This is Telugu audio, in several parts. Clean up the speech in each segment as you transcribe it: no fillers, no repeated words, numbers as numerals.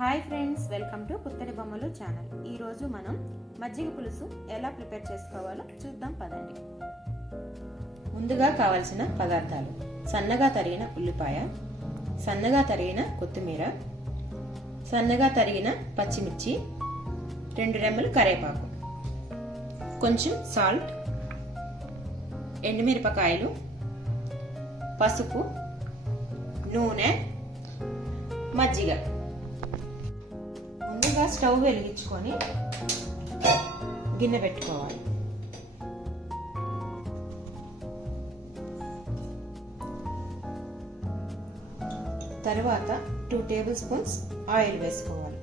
హాయ్ ఫ్రెండ్స్, వెల్కమ్ టు పుత్తడి బొమ్మలు ఛానల్. ఈరోజు మనం మజ్జిగ పులుసు ఎలా ప్రిపేర్ చేసుకోవాలో చూద్దాం పదండి. ముందుగా కావాల్సిన పదార్థాలు: సన్నగా తరిగిన ఉల్లిపాయ, సన్నగా తరిగిన కొత్తిమీర, సన్నగా తరిగిన పచ్చిమిర్చి, 2 రెమ్మలు కరివేపాకు, కొంచెం సాల్ట్, ఎండుమిరపకాయలు, పసుపు, నూనె, మజ్జిగ. ముందుగా స్టవ్ వెలిగించుకొని గిన్నె పెట్టుకోవాలి. తర్వాత 2 టేబుల్ స్పూన్స్ ఆయిల్ వేసుకోవాలి.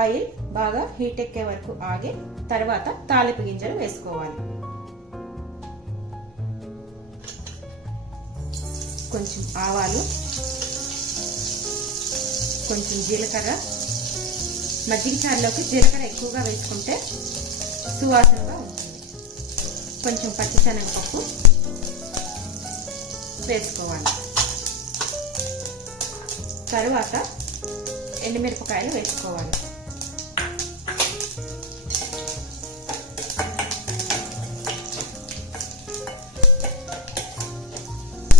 ఆయిల్ బాగా హీట్ ఎక్కే వరకు ఆగి తర్వాత తాలింపు గింజలు వేసుకోవాలి. కొంచెం ఆవాలు, కొంచెం జీలకర్ర. మజ్జిగ చారులోకి జీలకర్ర ఎక్కువగా వేసుకుంటే సువాసనగా ఉంటుంది. కొంచెం పచ్చిశనగపప్పు వేసుకోవాలి. తరువాత ఎండుమిరపకాయలు వేసుకోవాలి.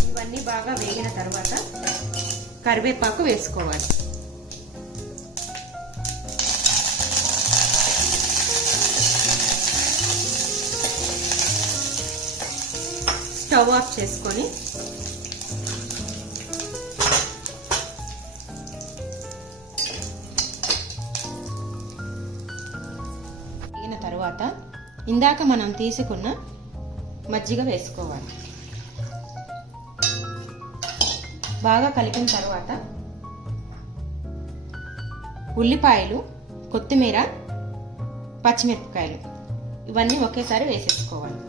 ఇవన్నీ బాగా వేగిన తర్వాత కరివేపాకు వేసుకోవాలి. స్టవ్ ఆఫ్ చేసుకొని వేగిన తర్వాత ఇందాక మనం తీసుకున్న మజ్జిగ వేసుకోవాలి. బాగా కలిపిన తర్వాత ఉల్లిపాయలు, కొత్తిమీర, పచ్చిమిరపకాయలు ఇవన్నీ ఒకేసారి వేసేసుకోవాలి.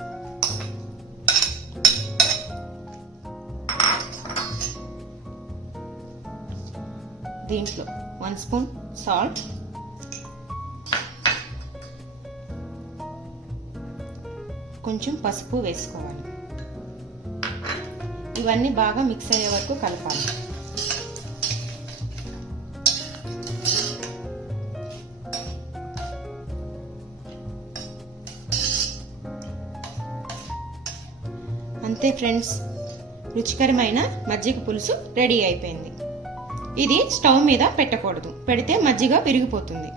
దీంట్లో 1 స్పూన్ సాల్ట్, కొంచెం పసుపు వేసుకోవాలి. ఇవన్నీ బాగా మిక్స్ అయ్యే వరకు కలపాలి. అంతే ఫ్రెండ్స్, రుచికరమైన మజ్జిగ పులుసు రెడీ అయిపోయింది. ఇది స్టవ్ మీద పెట్టకూడదు, పెడితే మజ్జిగ విరిగిపోతుంది.